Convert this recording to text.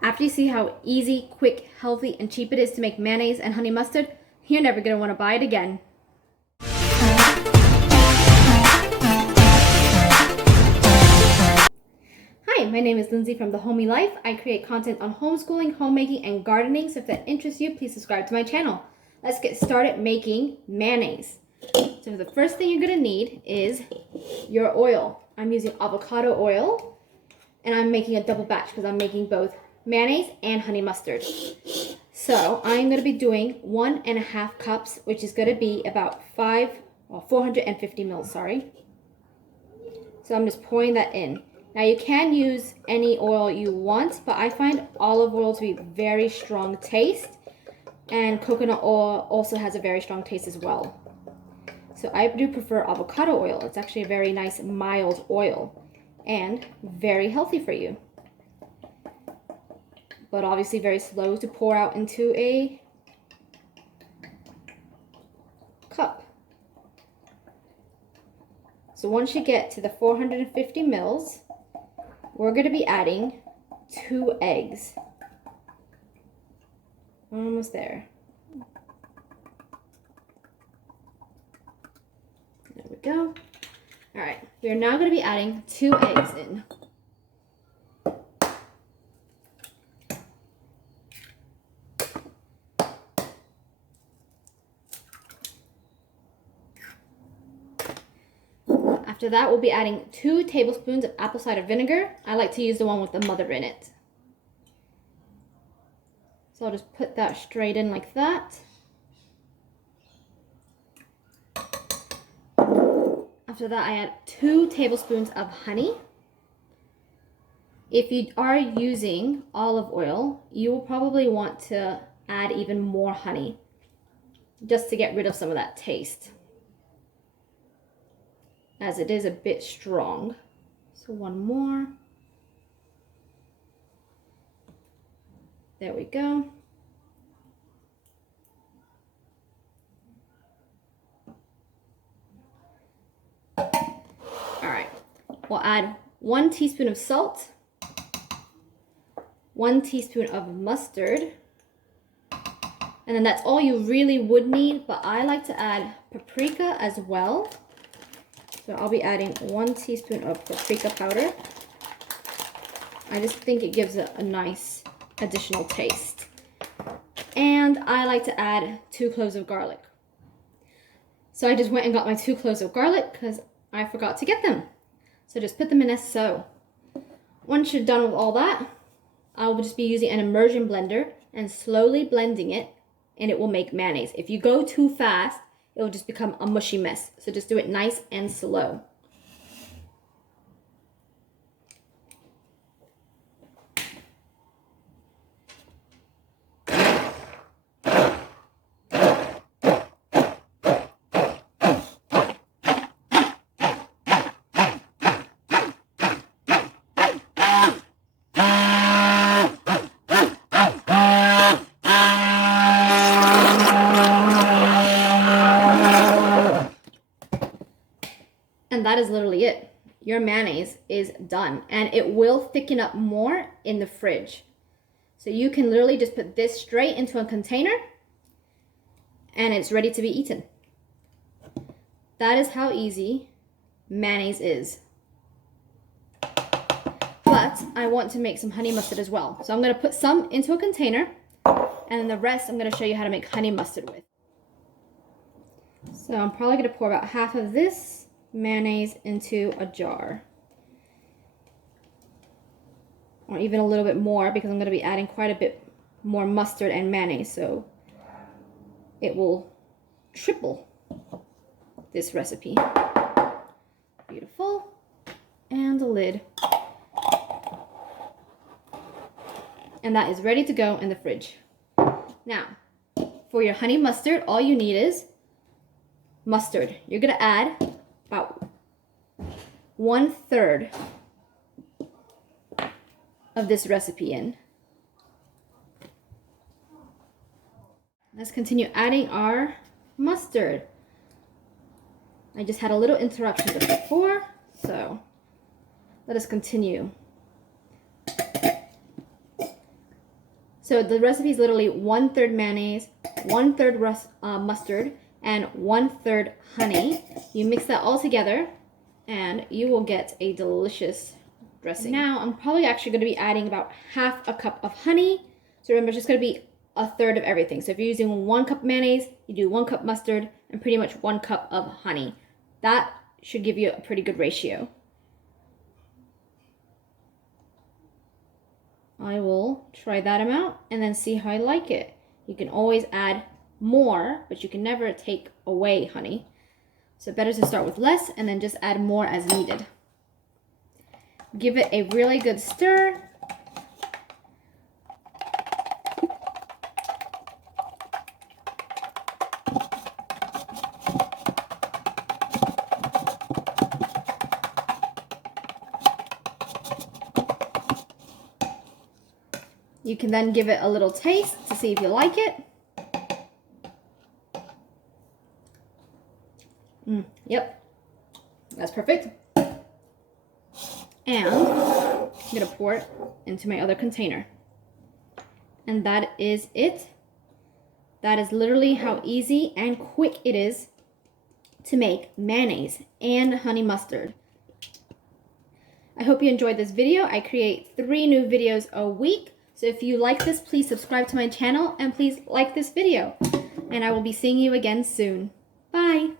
After you see how easy, quick, healthy, and cheap it is to make mayonnaise and honey mustard, you're never going to want to buy it again. Hi, my name is Lindsay from The Homey Life. I create content on homeschooling, homemaking, and gardening, so if that interests you, please subscribe to my channel. Let's get started making mayonnaise. So the first thing you're going to need is your oil. I'm using avocado oil, and I'm making a double batch because I'm making both mayonnaise and honey mustard. So I'm going to be doing 1.5 cups, which is going to be about 450 mils, sorry. So I'm just pouring that in. Now you can use any oil you want, but I find olive oil to be very strong taste, and coconut oil also has a very strong taste as well. So I do prefer avocado oil. It's actually a very nice mild oil and very healthy for you. But obviously very slow to pour out into a cup. So once you get to the 450 mils, we're going to be adding 2 eggs. Almost there. There we go. All right, we are now going to be adding 2 eggs in. After that, we'll be adding 2 tablespoons of apple cider vinegar. I like to use the one with the mother in it. So I'll just put that straight in like that. After that, I add 2 tablespoons of honey. If you are using olive oil, you will probably want to add even more honey just to get rid of some of that taste, as it is a bit strong. So 1 more. There we go. All right, we'll add 1 teaspoon of salt, 1 teaspoon of mustard, and then that's all you really would need, but I like to add paprika as well. So I'll be adding 1 teaspoon of paprika powder. I just think it gives it a nice additional taste. And I like to add 2 cloves of garlic. So I just went and got my 2 cloves of garlic because I forgot to get them. So just put them in as so. Once you're done with all that, I'll just be using an immersion blender and slowly blending it, and it will make mayonnaise. If you go too fast, it will just become a mushy mess. So just do it nice and slow. And that is literally it. Your mayonnaise is done, and it will thicken up more in the fridge. So you can literally just put this straight into a container and it's ready to be eaten. That is how easy mayonnaise is. But I want to make some honey mustard as well. So I'm going to put some into a container, and then the rest I'm going to show you how to make honey mustard with. So I'm probably going to pour about half of this mayonnaise into a jar, or even a little bit more, because I'm going to be adding quite a bit more mustard and mayonnaise, so it will triple this recipe. Beautiful. And the lid. And that is ready to go in the fridge. Now, for your honey mustard, all you need is mustard. You're going to add about 1/3 of this recipe in. Let's continue adding our mustard. I just had a little interruption just before, so let us continue. So the recipe is literally 1/3 mayonnaise, 1/3 mustard, and 1/3 honey. You mix that all together and you will get a delicious dressing. Now I'm probably actually going to be adding about 1/2 cup of honey. So remember, it's just going to be 1/3 of everything. So if you're using 1 cup mayonnaise, you do 1 cup mustard and pretty much 1 cup of honey. That should give you a pretty good ratio. I will try that amount and then see how I like it. You can always add more, but you can never take away honey. So better to start with less and then just add more as needed. Give it a really good stir. You can then give it a little taste to see if you like it. Yep, that's perfect. And I'm gonna pour it into my other container. And that is it. That is literally how easy and quick it is to make mayonnaise and honey mustard. I hope you enjoyed this video. I create 3 new videos a week. So if you like this, please subscribe to my channel and please like this video. And I will be seeing you again soon. Bye.